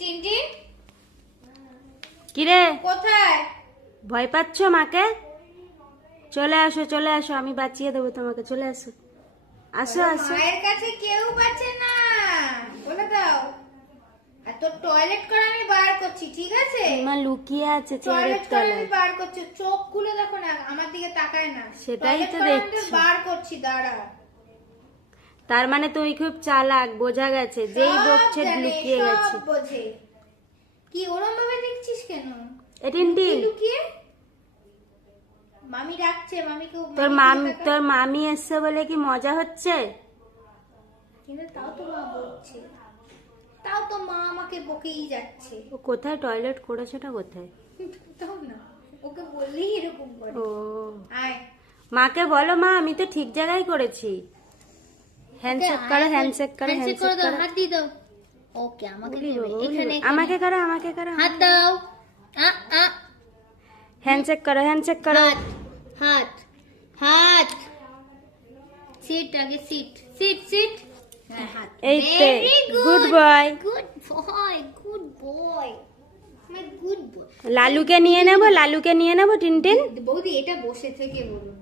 Tintin কিরে কোথায়? ভয় পাচ্ছ মাকে? চলে আসো চলে আসো আমি বাঁচিয়ে দেবো তোমাকে চলে আসো। আসো আসো। মায়ের কাছে কেউ বাঁচে না। বলে দাও। আর তোর টয়লেট করে আমি বার করছি ঠিক আছে? মা লুকিয়ে আছে টয়লেট করে আমি বার করছি চোখ খুলে দেখো না আমার দিকে তাকায় না। সেটাই তো দেখছি। বার করছি দাঁড়া তার মানে তুই খুব চালাক বোঝা গেছে যেই বকছে লুকিয়ে গেছে। কি ওরম ভাবে দেখছিস কেন? এ টিনটিন লুকিয়ে? মামি ডাকছে মামিকে তোর মাম তোর মামি এসছে বলে কি মজা হচ্ছে? কিন্তু তাও তো মা বলছে তাও তো মা আমাকে বকেই যাচ্ছে। ও কোথায়? টয়লেট করেছেটা কোথায়? তাও না ওকে বললেই এরকম করে। ও। আয়। মাকে বলো মা আমি তো ঠিক জায়গায় করেছি। হ্যান্ডশেক করো হ্যান্ডশেক করো হ্যান্ডশেক করে দাও হাত দিয়ে দাও। ওকে আমাকে উড়ি এখানে আমাকে করো আমাকে করো হাত দাও। আ আ। হ্যান্ডশেক করো হ্যান্ডশেক করো। হাত হাত হাত। সিট আগে সিট সিট সিট হ্যাঁ হাত। এই তে good boy good boy good boy লালুকে নিয়ে নেব লালুকে নিয়ে নেব টিনটিন। বৌদি এটা বসে থেকে বলুন।